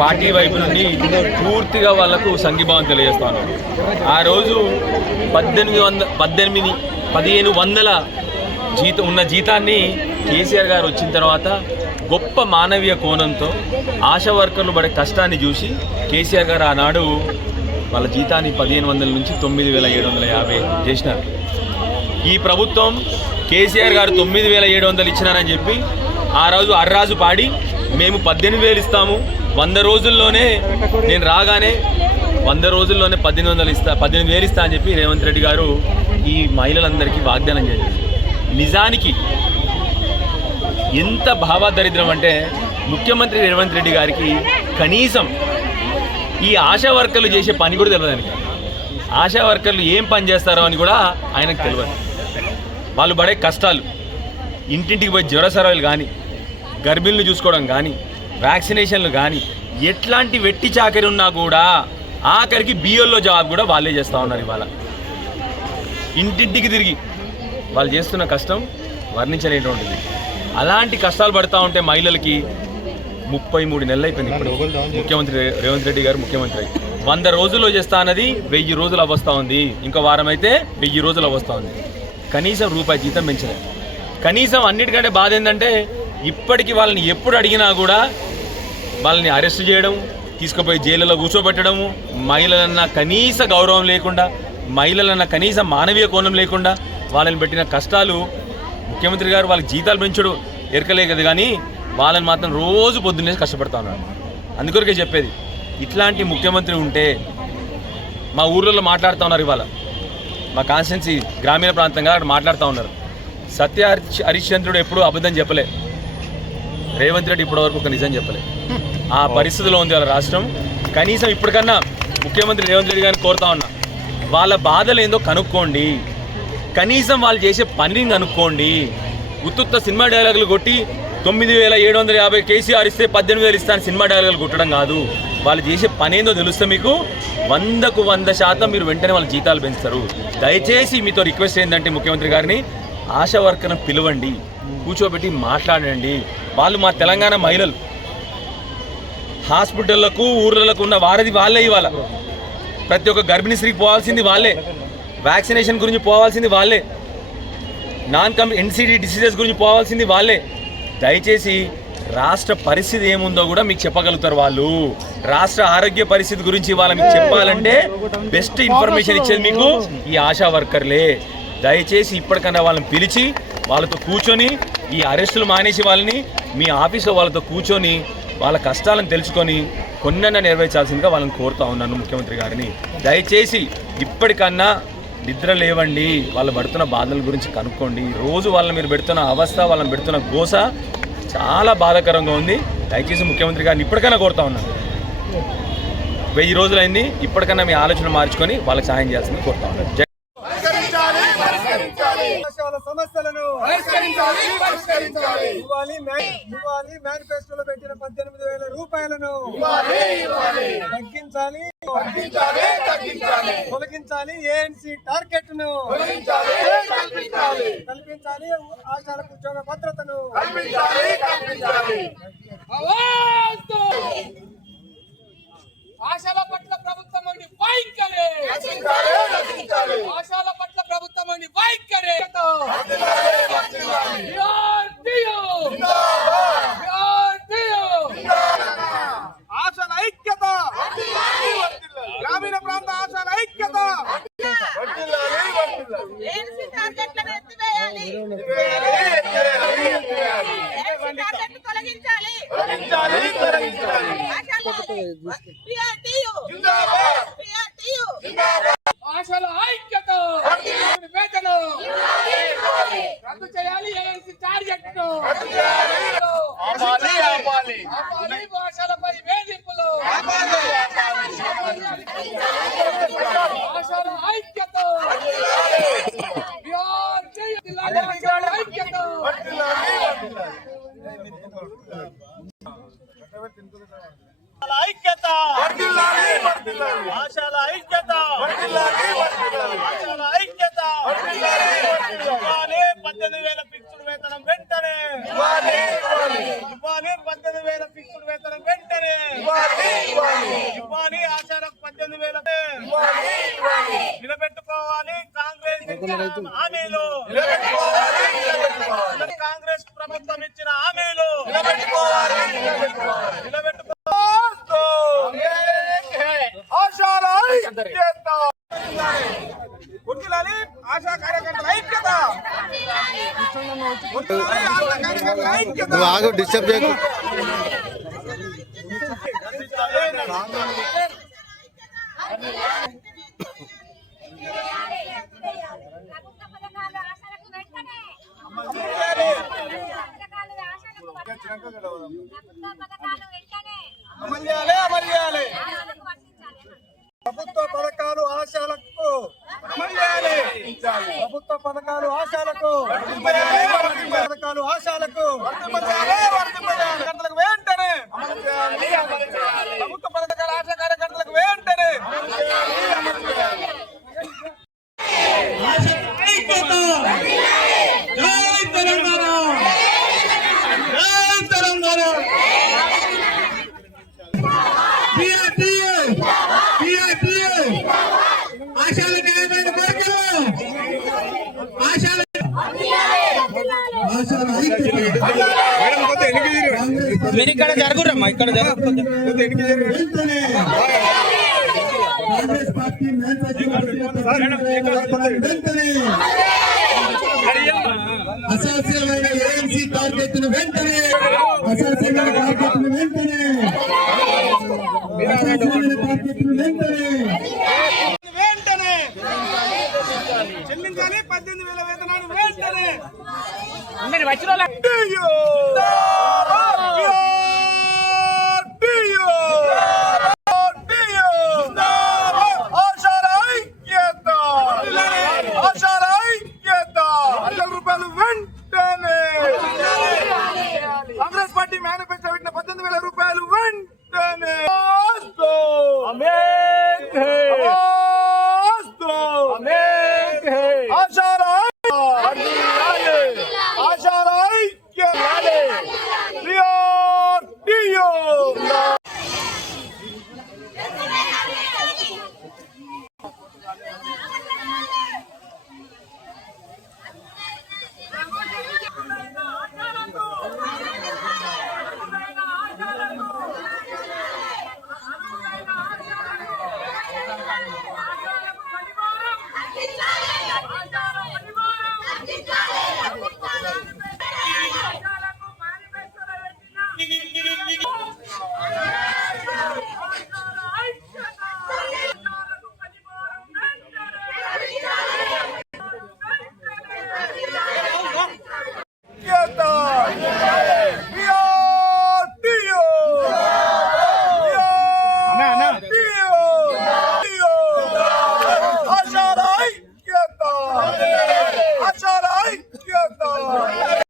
Party వైపు నుండి పూర్తిగా వాళ్లకు సంఘీభావం తెలియజేస్తాను. ఆ రోజు 1500 జీతం ఉన్న జీతాన్ని కేసీఆర్ గారు వచ్చిన తర్వాత గొప్ప మానవీయ కోణంతో ఆశా వర్కర్లు పడే కష్టాన్ని చూసి కేసీఆర్ గారు ఆనాడు వాళ్ళ జీతాన్ని 1500 నుంచి 9750 చేసినారు. ఈ ప్రభుత్వం కేసీఆర్ గారు 9700 ఇచ్చినారని చెప్పి ఆ రోజు అర్రాజు పాడి మేము 18,000 ఇస్తాము, 100 రోజుల్లోనే నేను రాగానే 100 రోజుల్లోనే 18,000 ఇస్తా అని చెప్పి రేవంత్ రెడ్డి గారు ఈ మహిళలందరికీ వాగ్దానం చేశారు. నిజానికి ఎంత భావదరిద్రం అంటే ముఖ్యమంత్రి రేవంత్ రెడ్డి గారికి కనీసం ఈ ఆశా వర్కర్లు చేసే పని కూడా తెలియదని, ఆశా వర్కర్లు ఏం పని చేస్తారో అని కూడా ఆయనకు తెలియదు. వాళ్ళు పడే కష్టాలు, ఇంటింటికి పోయి జ్వర సర్వేలు కానీ, గర్భిణులు చూసుకోవడం కానీ, వ్యాక్సినేషన్లు కానీ, ఎట్లాంటి వెట్టి చాకరి ఉన్నా కూడా ఆఖరికి బియ్యంలో జాబ్ కూడా వాళ్ళే చేస్తూ ఉన్నారు. ఇవాళ ఇంటింటికి తిరిగి వాళ్ళు చేస్తున్న కష్టం వర్ణించలేటువంటిది. అలాంటి కష్టాలు పడుతూ ఉంటే మహిళలకి 33 నెలలు అయిపోయింది. ఇప్పుడు ముఖ్యమంత్రి రేవంత్ రెడ్డి గారు ముఖ్యమంత్రి 100 రోజుల్లో చేస్తా అన్నది 1000 రోజులు అవస్థ ఉంది. ఇంకో వారం అయితే 1000 రోజులు అవస్థ ఉంది. కనీసం రూపాయి జీతం పెంచలేదు. కనీసం అన్నిటికంటే బాధ ఏంటంటే ఇప్పటికీ వాళ్ళని ఎప్పుడు అడిగినా కూడా వాళ్ళని అరెస్ట్ చేయడం, తీసుకుపోయి జైలులో కూర్చోబెట్టడము, మహిళలన్న కనీస గౌరవం లేకుండా, మహిళలన్న కనీస మానవీయ కోణం లేకుండా వాళ్ళని పెట్టిన కష్టాలు ముఖ్యమంత్రి గారు వాళ్ళకి జీతాలు పెంచడు ఎరకలే కదా, కానీ వాళ్ళని మాత్రం రోజు పొద్దున్నే కష్టపడతా ఉన్నారు. అందుకొరకే చెప్పేది, ఇట్లాంటి ముఖ్యమంత్రి ఉంటే మా ఊర్లలో మాట్లాడుతూ ఉన్నారు. ఇవాళ మా కాన్స్టిట్యున్సీ గ్రామీణ ప్రాంతంగా అక్కడ మాట్లాడుతూ ఉన్నారు. సత్య హరిశ్చంద్రుడు ఎప్పుడూ అబద్ధం చెప్పలే, రేవంత్ రెడ్డి ఇప్పటివరకు ఒక నిజం చెప్పలే. ఆ పరిస్థితిలో ఉంది వాళ్ళ రాష్ట్రం. కనీసం ఇప్పటికన్నా ముఖ్యమంత్రి రేవంత్ రెడ్డి గారిని కోరుతా ఉన్నా, వాళ్ళ బాధలు ఏందో కనుక్కోండి, కనీసం వాళ్ళు చేసే పనిని కనుక్కోండి. ఉత్తుత్త సినిమా డైలాగులు కొట్టి 9750 కేసీఆర్ ఇస్తే 18,000 ఇస్తాను సినిమా డైలాగులు కొట్టడం కాదు. వాళ్ళు చేసే పని ఏందో తెలుస్తే మీకు 100కు 100% మీరు వెంటనే వాళ్ళ జీతాలు పెంచుతారు. దయచేసి మీతో రిక్వెస్ట్ ఏంటంటే ముఖ్యమంత్రి గారిని ఆశా వర్కర్ని పిలవండి, కూర్చోబెట్టి మాట్లాడండి. వాళ్ళు మా తెలంగాణ మహిళలు, హాస్పిటళ్లకు ఊర్లకు ఉన్న వారధి వాళ్ళే. ఇవాళ ప్రతి ఒక్క గర్భిణీ స్త్రీకి పోవాల్సింది వాళ్ళే, వ్యాక్సినేషన్ గురించి పోవాల్సింది వాళ్ళే, ఎన్సీడీ డిసీజెస్ గురించి పోవాల్సింది వాళ్ళే. దయచేసి రాష్ట్ర పరిస్థితి ఏముందో కూడా మీకు చెప్పగలుగుతారు వాళ్ళు. రాష్ట్ర ఆరోగ్య పరిస్థితి గురించి వాళ్ళ మీకు చెప్పాలంటే బెస్ట్ ఇన్ఫర్మేషన్ ఇచ్చేది మీకు ఈ ఆశా వర్కర్లే. దయచేసి ఇప్పటికన్నా వాళ్ళని పిలిచి వాళ్ళతో కూర్చొని, ఈ అరెస్టులు మానేసి వాళ్ళని మీ ఆఫీస్లో వాళ్ళతో కూర్చొని వాళ్ళ కష్టాలను తెలుసుకొని కొన్నన్నా నెరవేర్చాల్సిందిగా వాళ్ళని కోరుతా ఉన్నాను ముఖ్యమంత్రి గారిని. దయచేసి ఇప్పటికన్నా నిద్ర లేవండి, వాళ్ళు పడుతున్న బాధల గురించి కనుక్కోండి. రోజు వాళ్ళని మీరు పెడుతున్న అవస్థ, వాళ్ళని పెడుతున్న గోస చాలా బాధాకరంగా ఉంది. దయచేసి ముఖ్యమంత్రి గారిని ఇప్పటికైనా కోరుతా ఉన్నాను. 1000 రోజులైంది, ఇప్పటికన్నా మీ ఆలోచన మార్చుకొని వాళ్ళకి సహాయం చేయాల్సింది కోరుతా ఉన్నాను. సమస్యలను మేనిఫెస్టోలో పెట్టిన 18,000 రూపాయలను తొలగించాలి. ఏఎన్సీ టార్గెట్ ను కల్పించాలి. ఆశాలకు ఉద్యోగ భద్రతను ఆశాల పట్ల ప్రభుత్వం వైఖరి, ఆశాల పట్ల ప్రభుత్వం వైఖరి. ఆశాల ఐక్యత, గ్రామీణ ప్రాంత ఆశాల ఐక్యత. ఆశాల ఐక్యత. నిలబెట్టుకోవాలి కాంగ్రెస్ ఇచ్చిన హామీలు కాంగ్రెస్ ప్రభుత్వం ఇచ్చిన హామీలు గుర్తులాలి ఆశా కార్యకర్తల ఐక్యత గుర్తులాలి ఆశా కార్యకర్తల ఐక్యత నువ్వు ఆగు, డిస్టర్బ్ చేయకు. ప్రభుత్వ పథకాలు ఆశలకు వెంటనే అమలు చేయాలి అమలు చేయాలి ఆశలకు వర్తించాలి. ప్రభుత్వ పథకాలు ఆశాలకు అమలు చేయాలి ప్రభుత్వ పథకాలు ఆశాలకు పథకాలు ఆశాలకు కార్యకర్తలకు వెంటనే ప్రభుత్వ పథకాలు ఆశా కార్యకర్తలకు వెంటనే మీరు ఇక్కడ జరుగురమ్మా, ఇక్కడ జరుగుతుంది. అసాధ్యమైన ఏఎంసీ టార్గెట్ ను వెంటనే, అసాధ్యమైన టార్గెట్ ను వెంటనే, అసాధ్యమైన టార్గెట్ ను వెంటనే వెంటనే చెల్లించాలి 18,000 వేతనాన్ని వెంటనే వచ్చిన